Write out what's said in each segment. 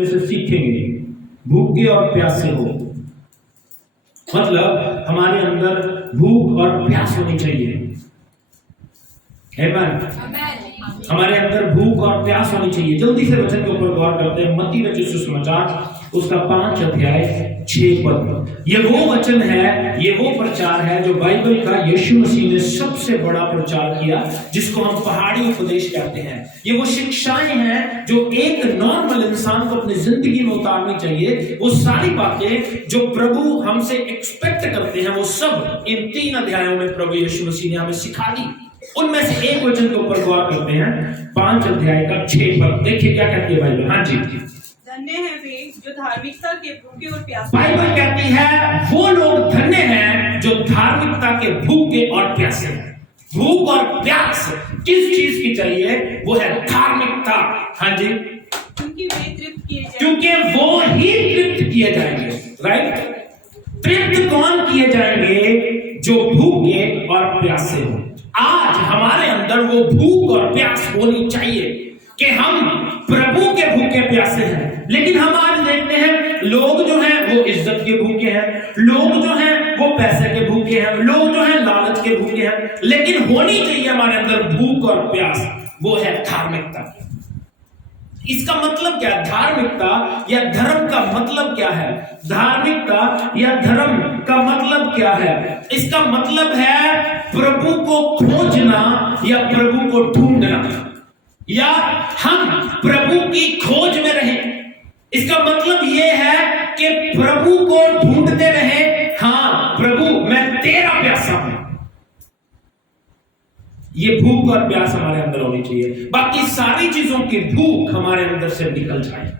में से सीखेंगे, भूखे और प्यासे हो, मतलब हमारे अंदर भूख और प्यास होनी चाहिए। हमारे अंदर भूख और प्यास होनी चाहिए। जल्दी से वचन के ऊपर गौर करते हैं। मत्ती रचित सुसमाचार उसका 5 अध्याय 6 पद। ये वो वचन है, ये वो प्रचार है जो बाइबल का यीशु मसीह ने सबसे बड़ा प्रचार किया, जिसको हम पहाड़ी उपदेश कहते हैं। ये वो शिक्षाएं हैं जो एक नॉर्मल इंसान को अपनी जिंदगी में उतारनी चाहिए। वो सारी बातें जो प्रभु हमसे एक्सपेक्ट करते हैं, वो सब इन 3 अध्यायों में प्रभु यीशु मसीह ने हमें सिखा दी। उनमें से एक वचन के ऊपर गौर करते हैं, 5 अध्याय का 6 पद। देखिए क्या कहती है बाइबल। हाँ जी। धन्य है वे जो धार्मिकता के भूखे और प्यासे। बाइबल कहती है वो लोग धन्य हैं जो धार्मिकता के भूखे और प्यासे हैं। भूख और प्यास किस चीज की चाहिए? वो है धार्मिकता। हाँ जी, क्योंकि वे तृप्त किए जाएंगे, क्योंकि वो ही तृप्त किए जाएंगे। राइट, तृप्त कौन किए जाएंगे? जो भूखे और प्यासे हो। आज हमारे अंदर वो भूख और प्यास होनी चाहिए कि हम प्रभु के भूखे प्यासे हैं। लेकिन हम आज देखते हैं लोग जो हैं वो इज्जत के भूखे हैं, लोग जो हैं वो पैसे के भूखे हैं, लोग जो हैं लालच के भूखे हैं। लेकिन होनी चाहिए हमारे अंदर भूख और प्यास, वो है धार्मिकता। इसका मतलब क्या है? धार्मिकता या धर्म का मतलब क्या है? धार्मिकता या धर्म का मतलब क्या है? इसका मतलब है प्रभु को खोजना या प्रभु को ढूंढना, या हम प्रभु की खोज में रहें। इसका मतलब यह है कि प्रभु को ढूंढते रहे। हाँ प्रभु, मैं तेरा प्यासा हूं। ये भूख और प्यास हमारे अंदर होनी चाहिए। बाकी सारी चीजों की भूख हमारे अंदर से निकल जाए।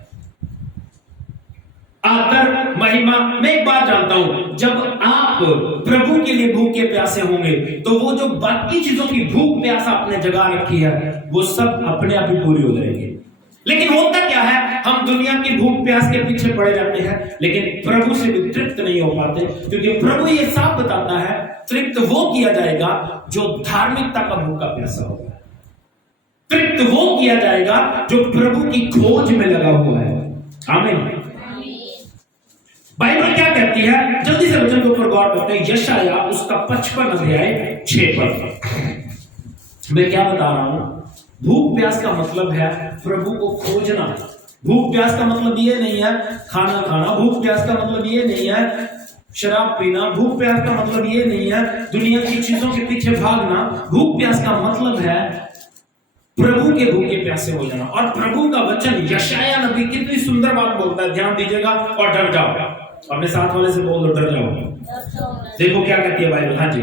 आदर महिमा, मैं एक बात जानता हूं, जब आप प्रभु के लिए भूखे प्यासे होंगे तो वो जो बाकी चीजों की भूख प्यास आपने जगा रखी है वो सब अपने आप ही पूरी हो जाएगी। लेकिन होता क्या है, हम दुनिया की भूख प्यास के पीछे पड़े रहते हैं, लेकिन प्रभु से भी तृप्त नहीं हो पाते। क्योंकि प्रभु ये साफ बताता है तृप्त वो किया जाएगा जो धार्मिकता का भूखा प्यासा होगा। तृप्त वो किया जाएगा जो प्रभु की खोज में लगा हुआ है। आमीन। बाइबल क्या कहती है? जल्दी से वचन के ऊपर गौर करते हैं। यशाया उसका 55 अध्याय 6 पद। मैं क्या बता रहा हूं? भूख प्यास का मतलब है प्रभु को खोजना। भूख प्यास का मतलब ये नहीं है खाना खाना, भूख प्यास का मतलब ये नहीं है शराब पीना, भूख प्यास का मतलब ये नहीं है दुनिया की चीजों के पीछे भागना। भूख प्यास का मतलब है प्रभु के भूखे प्यासे हो जाना। और प्रभु का वचन यशाया नबी कितनी सुंदर बात बोलता है, ध्यान दीजिएगा और डर जाओ। अपने साथ वाले से बोल दो डर जाओ। देखो क्या कहती है बाइबल। हाँ जी,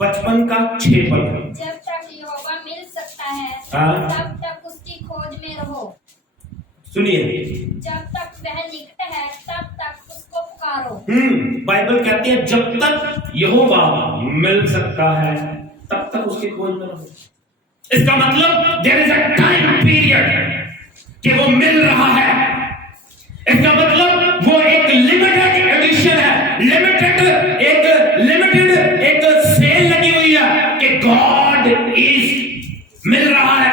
55 का 6 पद। जब तक यहोवा मिल सकता है तब तक उसकी खोज में रहो। सुनिए, जब तक वह निकट है तब तक उसको पुकारो। बाइबल कहती है जब तक यहोवा मिल सकता है तब तक उसकी खोज में रहो। इसका मतलब there is a time period कि वो मिल रहा है। इसका मतलब वो एक लिमिटेड एडिशन है, लिमिटेड एक सेल लगी हुई है कि गॉड इज मिल रहा है।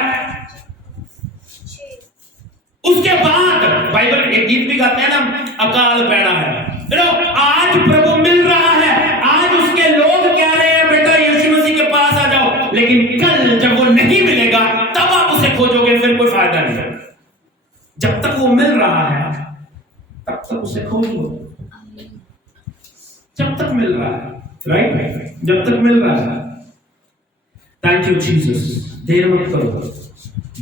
उसके बाद बाइबल एक गीत भी गाते हैं ना, अकाल पैदा है। आज प्रभु मिल रहा है, आज उसके लोग कह रहे हैं बेटा यीशु मसीह के पास आ जाओ, लेकिन कल जब वो नहीं मिलेगा तब आप उसे खोजोगे, फिर कोई फायदा नहीं है। जब तक वो मिल रहा है तब तक उसे खोज लो। जब तक मिल रहा है, राइट, जब तक मिल रहा है। Thank you Jesus. देर मत करो,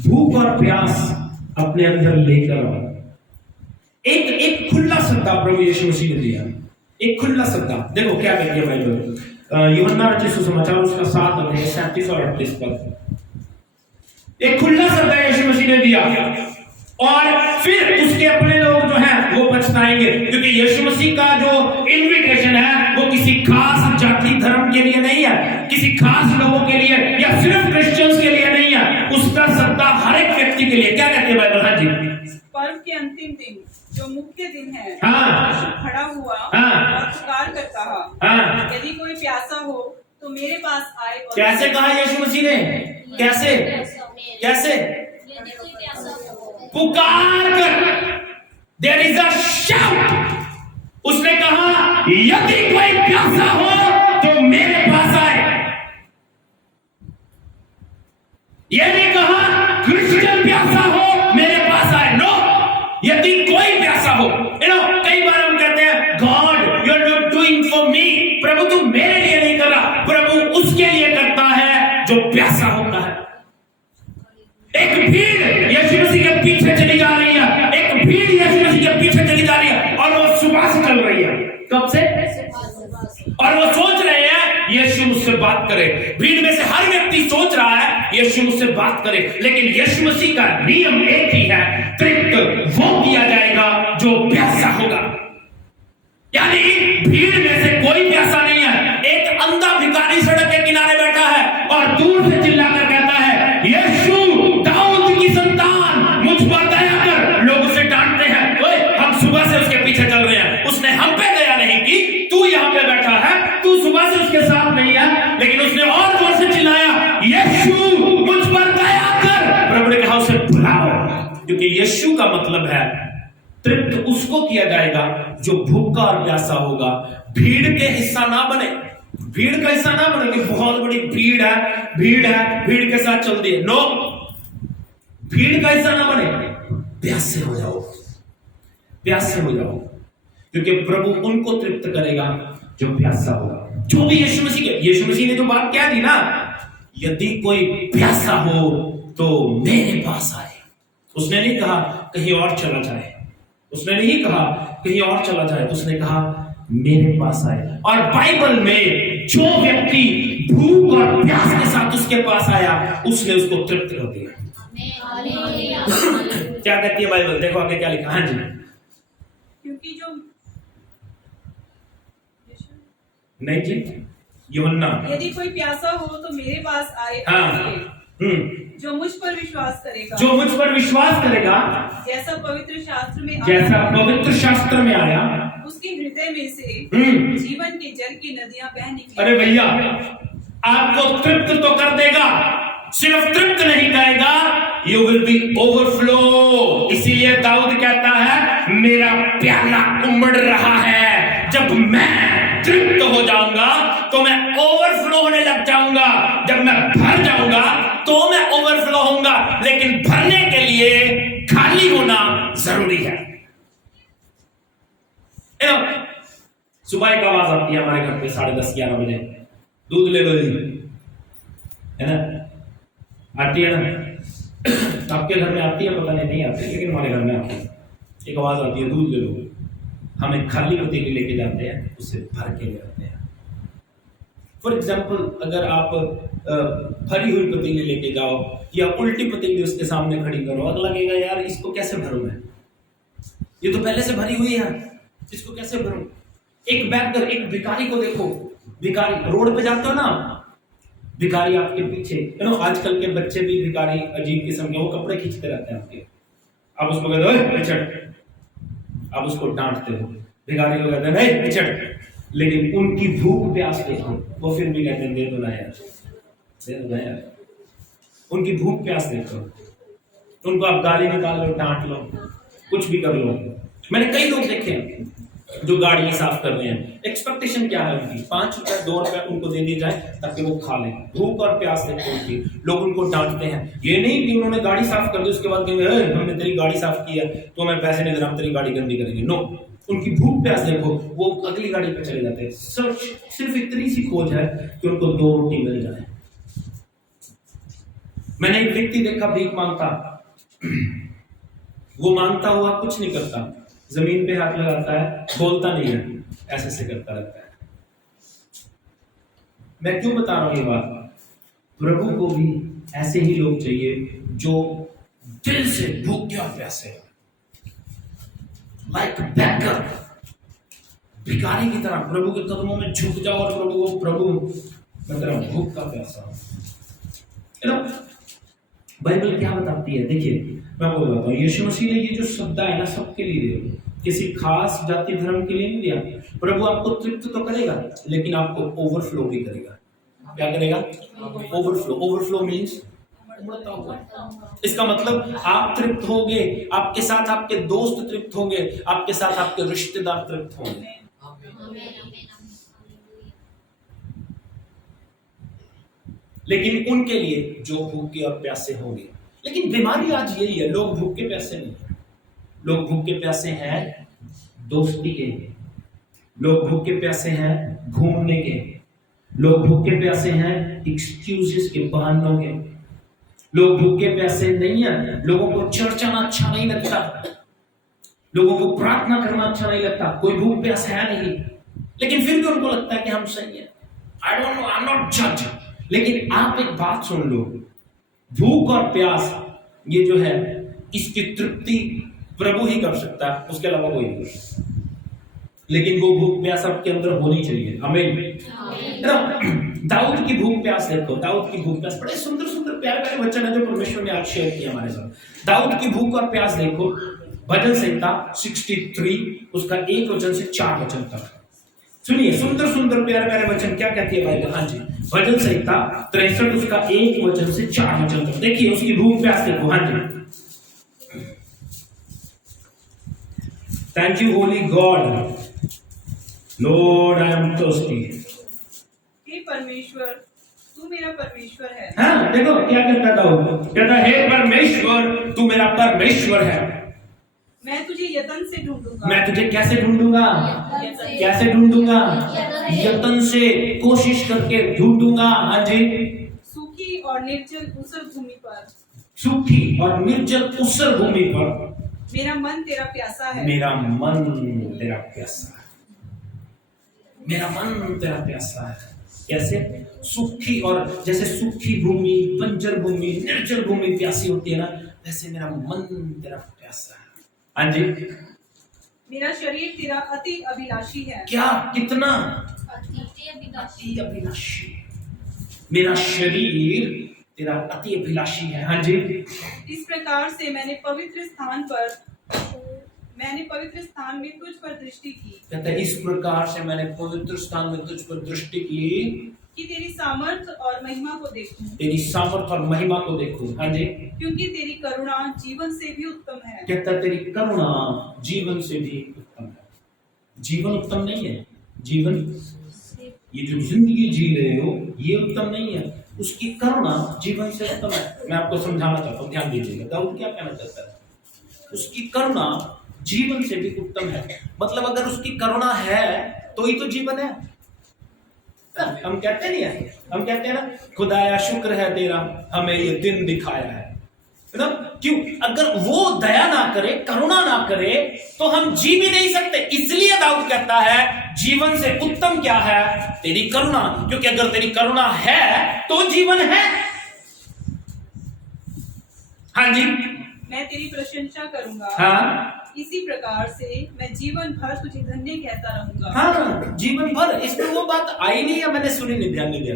भूख और प्यास अपने अंदर लेकर आओ। एक खुला सद्दा प्रभु यीशु मसीह ने दिया, एक खुला सद्दा। देखो क्या कहती है बाइबल, यूहन्ना रचित सुसमाचार उसका 7 अध्याय 37 और 38 पद। एक खुला सद्दा यीशु मसीह ने दिया और फिर उसके अपने लोग जो हैं वो पछताएंगे। क्योंकि यीशु मसीह का जो इनविटेशन है वो किसी खास जाति धर्म के लिए नहीं है, किसी खास लोगों के लिए या सिर्फ क्रिश्चियंस के लिए नहीं है, उसका सत्ता हर एक व्यक्ति के लिए। क्या कहते हैं बाइबल? हाँ जी, पर्व के अंतिम दिन जो मुख्य दिन है, हाँ, खड़ा हुआ हाँ, और पुकार कर कहा, हाँ, यदि कोई प्यासा हो तो मेरे पास आए। कैसे कहा यीशु मसीह ने? कैसे? कैसे? यदि कोई प्यासा हो, पुकार कर, देयर इज अ शाउट। उसने कहा यदि कोई प्यासा हो तो मेरे पास आए। यह नहीं कहा क्रिश्चियन प्यासा हो मेरे पास आए, नो, यदि कोई प्यासा हो। कई बार हम कहते हैं God you are not doing for me, प्रभु तू मेरे लिए नहीं कर रहा। प्रभु उसके लिए करता है जो प्यासा होता है। एक भीड़ यीशु मसीह के पीछे चली जा रही है, एक भीड़ यीशु मसीह के पीछे चली जा रही है और वो सुबह से चल रही है। कब से? और वो सोच रहे हैं यीशु मुझसे बात करे। भीड़ में से हर व्यक्ति सोच रहा है यीशु मुझसे बात करे, लेकिन यीशु मसीह का नियम एक ही है, तृप्त वो किया जाएगा जो प्यासा होगा। यानी भीड़ में से कोई प्यासा नहीं है। एक अंधा भिखारी सड़क के किनारे बैठा है और दूर से चिल्लाकर कहता है यीशु दाऊद की संतान मुझ पर दया कर। लोग उसे डांटते हैं, ओए हम सुबह से उसके पीछे चल रहे हैं, उसने हम पे दया नहीं की, तू यहाँ पे बैठा है, तू सुबह से उसके साथ नहीं है। लेकिन उसने और जोर से चिल्लाया यीशु मुझ पर दया कर। प्रभु ने कहा उसे बुलाओ, क्योंकि यीशु का मतलब है तृप्त उसको किया जाएगा जो भूखा और प्यासा होगा। भीड़ के हिस्सा ना बने, भीड़ का हिस्सा ना बने कि बहुत बड़ी भीड़ है, भीड़ के साथ चल दिए, नो, भीड़ का हिस्सा ना बने, प्यासे हो जाओ, प्यासे हो जाओ, क्योंकि प्रभु उनको तृप्त करेगा जो प्यासा होगा। जो भी यीशु मसीह ने जो बात क्या दी ना, यदि कोई प्यासा हो तो मेरे पास आए। उसने नहीं कहा कहीं और चला जाए, उसने नहीं कहा कहीं और चला जाए, उसने कहा मेरे पास आए। और बाइबल में जो व्यक्ति भूख और प्यास के साथ उसके पास आया, उसने उसको तृप्त कर दिया। क्या कहती है बाइबल? देखो आगे क्या लिखा। हाँ जी, क्योंकि जो नहीं जी, यूहन्ना, यदि कोई प्यासा हो तो मेरे पास आए, हाँ, जो मुझ पर विश्वास करेगा, जो मुझ पर विश्वास करेगा, जैसा पवित्र शास्त्र में आया, उसके हृदय में से जीवन के जल की नदियां बह निकली। अरे भैया, आपको तृप्त तो कर देगा, सिर्फ तृप्त नहीं करेगा, यू विल बी ओवरफ्लो। इसीलिए दाऊद कहता है मेरा प्याला उमड़ रहा है, जब मैं तृप्त हो जाऊंगा तो मैं ओवरफ्लो होने लग जाऊंगा, जब मैं भर जाऊंगा तो मैं ओवरफ्लो होऊंगा। लेकिन भरने के लिए खाली होना जरूरी है। सुबह एक आवाज आती है हमारे घर पे 10:30-11 बजे, दूध ले लो जी, है ना, आती है ना? आपके घर में आती है पता नहीं आती, लेकिन हमारे घर में आती है। एक आवाज आती है दूध ले लो। हम एक खाली पतीली लेके जाते हैं, उसे भर के ले आते हैं। फॉर एग्जाम्पल, अगर आप भरी हुई पतीली लेके जाओ या उल्टी पतीली उसके सामने खड़ी करो, अगला लगेगा यार इसको कैसे भरूं मैं, ये तो पहले से भरी हुई है, इसको कैसे भरूं। एक बैगर, एक भिखारी को देखो, भिखारी रोड पे जाते हो ना, भिखारी आपके पीछे, आजकल के बच्चे भी भिखारी अजीब किस्म के, वो कपड़े खींचते रहते हैं आपके, आप उसको कहते हो पिछड़, आप उसको डांटते हो, भिखारी को कहते हैं नहीं पिछड़, लेकिन उनकी भूख प्यास देखो, वो फिर भी कहते हैं दे दो ना यार, दे दो ना यार। उनकी भूख प्यास देखो, उनको आप गाली निकाल लो, डांट लो, कुछ भी कर लो। मैंने कई लोग देखे हैं जो गाड़ी साफ कर रहे हैं, एक्सपेक्टेशन क्या है उनकी, 5 रुपए 2 रुपए उनको दे दिए जाए ताकि वो खा लें। भूख और प्यास देखो उनकी, लोग उनको डांटते हैं। ये नहीं कि उन्होंने गाड़ी साफ कर दी उसके बाद कहेंगे हमने तेरी गाड़ी साफ की है तो हमें पैसे नहीं दे रहा, हम तेरी गाड़ी गंदी करेंगे। नो, उनकी भूख प्यास देखो, वो अगली गाड़ी पे चले जाते हैं। सिर्फ इतनी सी खोज है कि उनको 2 रोटी मिल जाए। मैंने एक व्यक्ति देखा भीख मांगता, वो मांगता हुआ कुछ नहीं करता, जमीन पे हाथ लगाता है, बोलता नहीं है, ऐसे से करता रहता है। मैं क्यों बता रहा हूं ये बात? प्रभु को भी ऐसे ही लोग चाहिए जो दिल से भूखे और प्यासे, लाइक बैगर, भिखारी की तरह प्रभु के कदमों में झुक जाओ और प्रभु मैं तेरा भूख का प्यासा हूं। बाइबल क्या बताती है? देखिए मैं आपको बताता हूँ, यीशु मसीह ने ये जो शब्द है ना सबके लिए दिया, किसी खास जाति धर्म के लिए नहीं दिया। प्रभु आपको तृप्त तो करेगा, लेकिन आपको ओवरफ्लो भी करेगा। क्या करेगा? ओवरफ्लो। ओवरफ्लो मीन्स उमड़ता हुआ। इसका मतलब आप तृप्त होंगे, आपके साथ आपके दोस्त तृप्त होंगे, आपके साथ आपके रिश्तेदार तृप्त होंगे। लेकिन उनके लिए जो भूखे और प्यासे होंगे। लेकिन बीमारी आज यही है, लोग भूखे प्यासे नहीं है। लोग भूखे प्यासे हैं दोस्ती के, लोग भूखे प्यासे हैं घूमने के, लोग भूखे प्यासे हैं एक्सक्यूजेस के, बहानों के। लोग भूखे प्यासे नहीं है, लोगों को चर्च आना अच्छा नहीं लगता, लोगों को प्रार्थना करना अच्छा नहीं लगता, कोई भूख प्यास है नहीं, लेकिन फिर भी उनको लगता है कि हम सही है। I don't know, I am not जज। लेकिन आप एक बात सुन लो, भूख और प्यास ये जो है, इसकी तृप्ति प्रभु ही कर सकता है, उसके अलावा कोई नहीं कर सकता। लेकिन वो भूख प्यास आपके अंदर होनी चाहिए। आमीन। दाऊद की भूख प्यास देखो, दाऊद की भूख प्यास, बड़े सुंदर सुंदर प्यारे प्यारे वचन है जो परमेश्वर ने आज शेयर किया हमारे साथ। दाऊद की भूख और प्यास देखो, भजन संहिता 63 उसका 1 वचन से 4 वचन तक। सुनिए सुंदर सुंदर प्यारे प्यारे वचन क्या कहती है बाइबल। हाँ जी, भजन संहिता 63 उसका 1 वचन से 4 वचन तक देखिए, उसकी भूख प्यास देखो। हाँ जी, thank you holy God, Lord I am thirsty. हे परमेश्वर, तू मेरा परमेश्वर है। हाँ देखो क्या कहता था, कहता हे परमेश्वर तू मेरा परमेश्वर है। मैं तुझे यत्न से ढूंढूंगा। मैं तुझे कैसे ढूंढूंगा? कैसे ढूंढूंगा? यत्न से, कोशिश करके ढूंढूंगा। हाँ जी, सूखी और निर्जल ऊसर भूमि पर, सूखी और निर्जल ऊसर भूमि पर मेरा मन तेरा प्यासा है। मेरा मन तेरा प्यासा है, मेरा मन तेरा प्यासा है। कैसे? सूखी, और जैसे सूखी भूमि, बंजर भूमि, निर्जल भूमि प्यासी होती है ना, वैसे मेरा मन तेरा प्यासा है। हाँ जी, मेरा शरीर तेरा अति अभिलाषी है। क्या? कितना? अति अभिलाषी। मेरा शरीर तेरा अति अभिलाषी है। हाँ जी, इस प्रकार से मैंने पवित्र स्थान में तुझ पर दृष्टि की। कहते हैं इस प्रकार से मैंने पवित्र स्थान में तुझ पर दृष्टि की कि तेरी सामर्थ और महिमा को देखूं। तेरी सामर्थ और महिमा को देखूं। हाँ जी, क्योंकि तेरी करुणा जीवन से भी उत्तम है। कहता है तेरी करुणा जीवन से भी उत्तम है। जीवन उत्तम नहीं है, जीवन ये जो जिंदगी जी रहे हो ये उत्तम नहीं है, उसकी करुणा जीवन से उत्तम है। मैं आपको समझाना चाहता हूँ, ध्यान दीजिएगा। दाऊद क्या कहना चाहता है? उसकी करुणा जीवन से भी उत्तम है। मतलब अगर उसकी करुणा है तो ही तो जीवन है। हम कहते नहीं है, हम कहते हैं ना, खुदाया शुक्र है तेरा हमें ये दिन दिखाया है ना। क्यों? अगर वो दया ना करे, करुणा ना करे, तो हम जी भी नहीं सकते। इसलिए दाऊद कहता है जीवन से उत्तम क्या है? तेरी करुणा। क्योंकि अगर तेरी करुणा है तो जीवन है। हाँ जी, मैं तेरी प्रशंसा करूंगा। हाँ, इसी प्रकार से मैं जीवन भर तुझे धन्य कहता रहूंगा। हाँ, जीवन भर। इसमें वो बात आई नहीं है, मैंने सुनी नहीं, ध्यान नहीं दिया।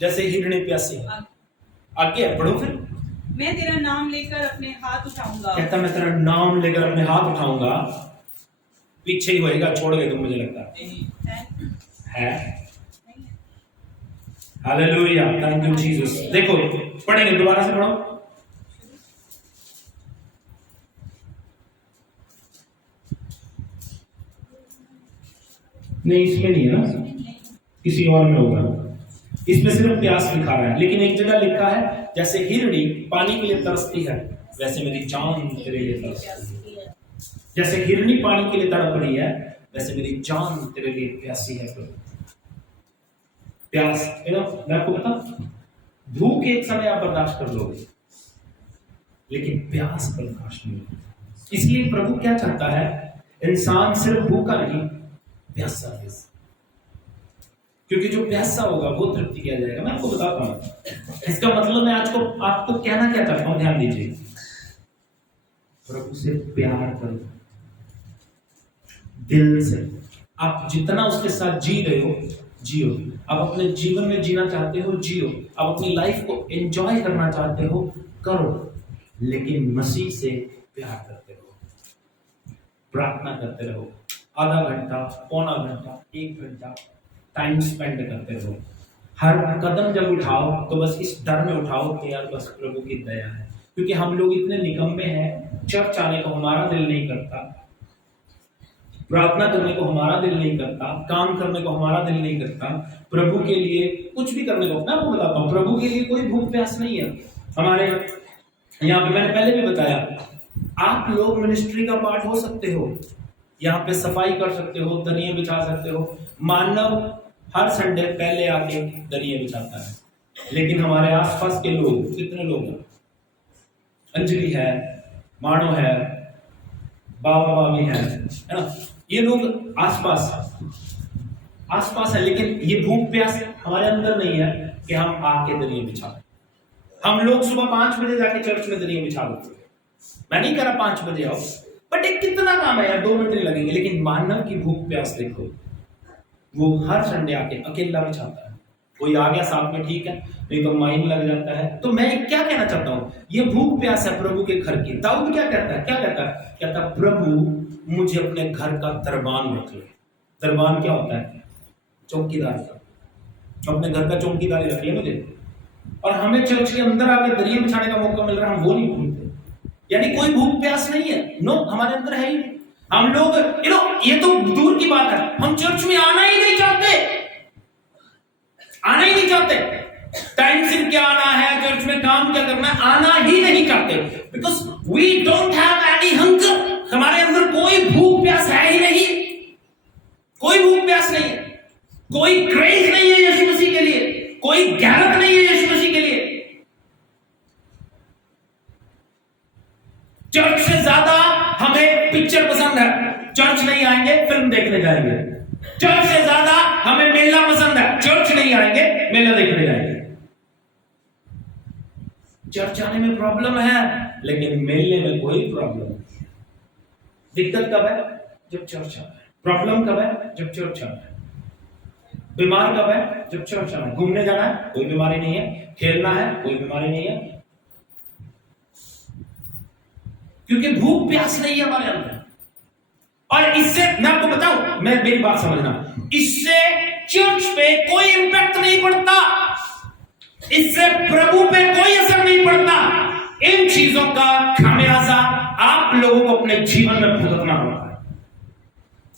जैसे हिरणी प्यासी है, आगे पढ़ो फिर। मैं तेरा नाम लेकर अपने हाथ उठाऊंगा। कहता मैं तेरा नाम लेकर अपने हाथ उठाऊंगा। पीछे ही होएगा, छोड़ गए तुम, मुझे लगता है। Hallelujah, thank you Jesus. देखो पढ़ेंगे, दोबारा से पढ़ो। नहीं, इसमें नहीं है ना, किसी और में होगा। इसमें सिर्फ प्यास लिखा है, लेकिन एक जगह लिखा है जैसे हिरणी पानी के लिए तरसती है, वैसे मेरी जान तेरे लिए तरसती है। जैसे हिरणी पानी के लिए तड़प रही है, वैसे मेरी जान तेरे लिए प्यासी है। प्यास, मैं आपको बता, भूख एक समय आप बर्दाश्त कर लोगे, लेकिन प्यास बर्दाश्त नहीं होगी। इसलिए प्रभु क्या चाहता है? इंसान सिर्फ भूखा नहीं, प्यासा है। क्योंकि जो प्यासा होगा वो तृप्ति किया जाएगा। मैं आपको बताता हूं, इसका मतलब मैं आज को आपको कहना क्या चाहता हूं, ध्यान दीजिए। प्रभु से प्यार करो दिल से। आप जितना उसके साथ जी रहे हो, जियो। आप अपने जीवन में जीना चाहते हो, जियो। आप अपनी लाइफ को एंजॉय करना चाहते हो, करो। लेकिन मसीह से प्यार करते रहो, प्रार्थना करते रहो। आधा घंटा, पौना घंटा, 1 घंटा टाइम स्पेंड करते रहो। हर कदम जब उठाओ तो बस इस डर में उठाओ कि यार बस प्रभु की दया है, क्योंकि हम लोग इतने निकम्मे हैं, चर्च आने को हमारा दिल नहीं करता, प्रार्थना करने को हमारा दिल नहीं करता, काम करने को हमारा दिल नहीं करता, प्रभु के लिए कुछ भी करने को। मैं आपको बताता हूँ, प्रभु के लिए कोई भूख प्यास नहीं है। हमारे यहाँ पे मैंने पहले भी बताया, आप लोग मिनिस्ट्री का पार्ट हो सकते हो, यहाँ पे सफाई कर सकते हो, दरियां बिछा सकते हो। मानव हर संडे पहले आके दरियां बिछाता है, लेकिन हमारे आसपास के लोग कितने लोग हैं? अंजलि है, मानो है, बाबा बाबी है ना, ये लोग आसपास है, लेकिन ये भूख प्यास हमारे अंदर नहीं है कि हम आके दरियां बिछा। हम लोग सुबह 5 बजे जाके चर्च में दरियां बिछा देते हैं। मैं नहीं कह रहा 5 बजे आओ, बट एक कितना काम है यार, 2 मिनट नहीं लगेंगे। लेकिन मानव की भूख प्यास देखो, वो हर संडे आके अकेला बिछाता है। कोई आ गया साथ में ठीक है, नहीं तो माइन लग जाता है। तो मैं क्या कहना चाहता हूँ, ये भूख प्यास है प्रभु के घर की। दाऊद क्या कहता है? कहता प्रभु मुझे अपने घर का दरबान रख ले। दरबान क्या होता है? चौकीदार का। अपने घर का चौकीदारी रख लिया मुझे। और हमें चर्च के अंदर आके दरिया बिछाने का मौका मिल रहा है, हम वो नहीं भूलते। यानी कोई भूख प्यास नहीं है, नो, हमारे अंदर है ही नहीं। हम लोग ये तो दूर की बात है, हम चर्च में आना ही नहीं चाहते, आना ही नहीं चाहते। टाइम से क्या आना है, चर्च में काम क्या करना है, आना ही नहीं चाहते, because we don't have any hunger. हमारे अंदर कोई भूख प्यास है ही नहीं, कोई भूख प्यास नहीं है, कोई क्रेज नहीं है यीशु मसीह के लिए, कोई गैरत नहीं है यीशु मसीह के लिए। चर्च से ज्यादा हमें पिक्चर पसंद है, चर्च नहीं आएंगे फिल्म देखने जाएंगे। चर्च से ज्यादा हमें मेला पसंद है, चर्च नहीं आएंगे मेला देखने जाएंगे। चर्च आने में प्रॉब्लम है, लेकिन मेले में कोई प्रॉब्लम नहीं। दिक्कत कब है? जब चर्च आता है। प्रॉब्लम कब है? जब चर्च आता है। बीमार कब है? जब चर्च आना है। घूमने जाना है, कोई बीमारी नहीं है। खेलना है, कोई बीमारी नहीं है, क्योंकि भूख प्यास नहीं है हमारे अंदर। और इससे मैं आपको बताऊं, मेरी बात समझना, इससे चर्च पे कोई इंपैक्ट नहीं पड़ता, इससे प्रभु पे कोई असर नहीं पड़ता। इन चीजों का खामियाजा आप लोगों को अपने जीवन में भुगतना होता है,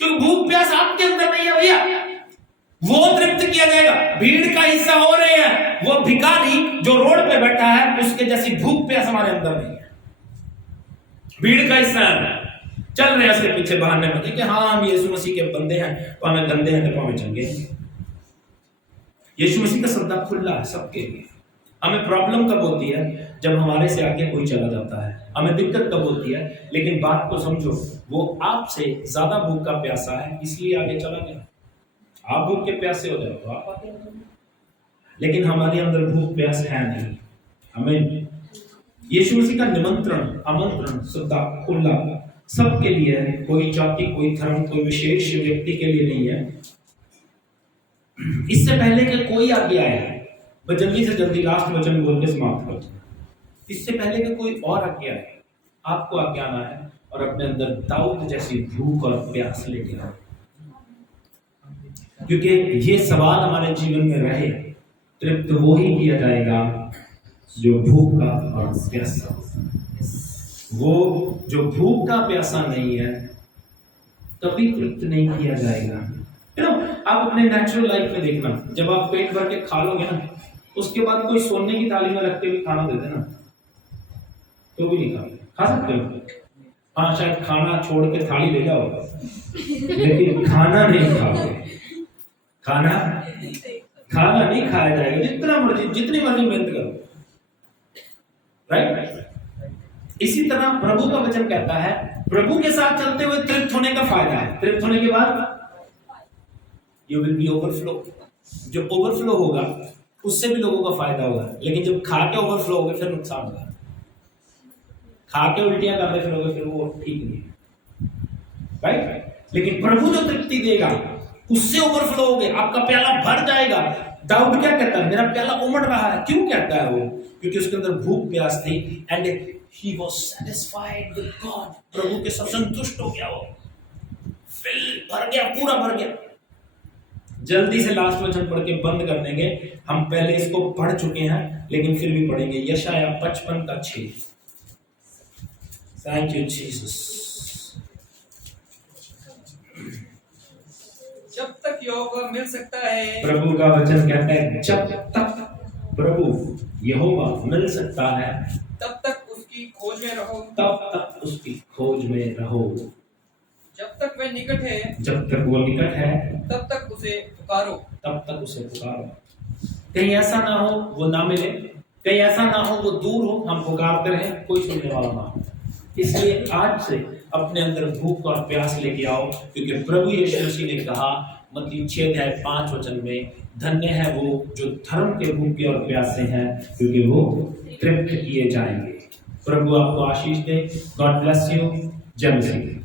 क्योंकि भूख प्यास आपके अंदर नहीं है भैया। वो तृप्त किया जाएगा। भीड़ का हिस्सा हो रहे हैं, वो भिखारी जो रोड पे बैठा है, उसके जैसी भूख प्यास हमारे अंदर नहीं है। भीड़ का हिस्सा है, चल रहे हैं उसके पीछे बहाने बने कि हाँ हम यीशु मसीह के बंदे हैं, तो हमें गंदे हैं तो हमें चंगे हैं। यीशु मसीह का सद्दा खुला है सबके लिए। हमें प्रॉब्लम कब होती है? जब हमारे से आगे कोई चला जाता है। हमें दिक्कत कब होती है? लेकिन बात को समझो, वो आपसे ज्यादा भूख का प्यासा है, इसलिए आगे चला गया। आप भूख के प्यासे हो जाओ तो आप आते हो, लेकिन हमारे अंदर भूख प्यास है नहीं। हमें यीशु मसीह का निमंत्रण, आमंत्रण सदा खुला सबके लिए है। कोई जाति, कोई धर्म, कोई विशेष व्यक्ति के लिए नहीं है। इससे पहले कि कोई आगे आए, मैं जल्दी से जल्दी लास्ट वचन बोल के समाप्त करता हूं। इससे पहले कि कोई और आगे आए, आपको आगे आना है और अपने अंदर दाऊद जैसी भूख और प्यास लेके आए, क्योंकि ये सवाल हमारे जीवन में रहे, तृप्त वो ही किया जाएगा जो भूख का और प्यासा। वो जो भूख का प्यासा नहीं है, कभी तृप्त नहीं किया जाएगा। आप अपने नेचुरल लाइफ में देखना, जब आप पेट भर के खा लोगे ना, उसके बाद कोई सोने की थाली में रख के भी खाना दे देना तो भी नहीं खा सकते हो। हाँ, शायद खाना छोड़ के थाली ले जाओ, लेकिन खाना नहीं खाओगे। खाना नहीं खाया जाएगा, जितनी मर्जी मेहनत करो, राइट। इसी तरह प्रभु का वचन कहता है, प्रभु के साथ चलते हुए तृप्त होने का फायदा है। तृप्त होने के बाद यू विल बी ओवरफ्लो। जो ओवरफ्लो होगा उससे भी लोगों का फायदा होगा, लेकिन जब खा के ओवरफ्लो होगा फिर नुकसान होगा। खा के उल्टियां करते फिरोगे फिर वो ठीक नहीं है, राइट। लेकिन प्रभु जो तृप्ति देगा उससे ओवरफ्लो होगे, आपका प्याला भर जाएगा। दाऊद क्या कहता है? मेरा प्याला उमड़ रहा है। क्यों कहता है वो? क्योंकि उसके अंदर भूख प्यास थी, and he was satisfied with God. प्रभु के साथ संतुष्ट हो गया, वो फिल भर गया, पूरा भर गया। जल्दी से लास्ट वचन पढ़ के बंद कर देंगे। हम पहले इसको पढ़ चुके हैं लेकिन फिर भी पढ़ेंगे। यशाया 55:6। Thank you Jesus. जब तक यहोवा मिल सकता है, प्रभु का वचन कहता है जब तक प्रभु यहोवा मिल सकता है तब तक उसकी खोज में रहो। तब तक उसकी खोज में रहो। जब तक वह निकट है, जब तक वो निकट है तब तक उसे पुकारो। तब तक उसे पुकारो। कहीं ऐसा ना हो वो ना मिले, कहीं ऐसा ना हो वो दूर हो, हम पुकारते रहे कोई सुनने वाला ना हो। इसलिए आज से अपने अंदर भूख और प्यास लेके आओ, क्योंकि प्रभु यीशु मसीह ने कहा मत्ती 6:5 में, धन्य है वो जो धर्म के भूखे और प्यासे हैं, क्योंकि वो तृप्त किए जाएंगे। प्रभु आपको आशीष दे। God bless you. जय मसीह।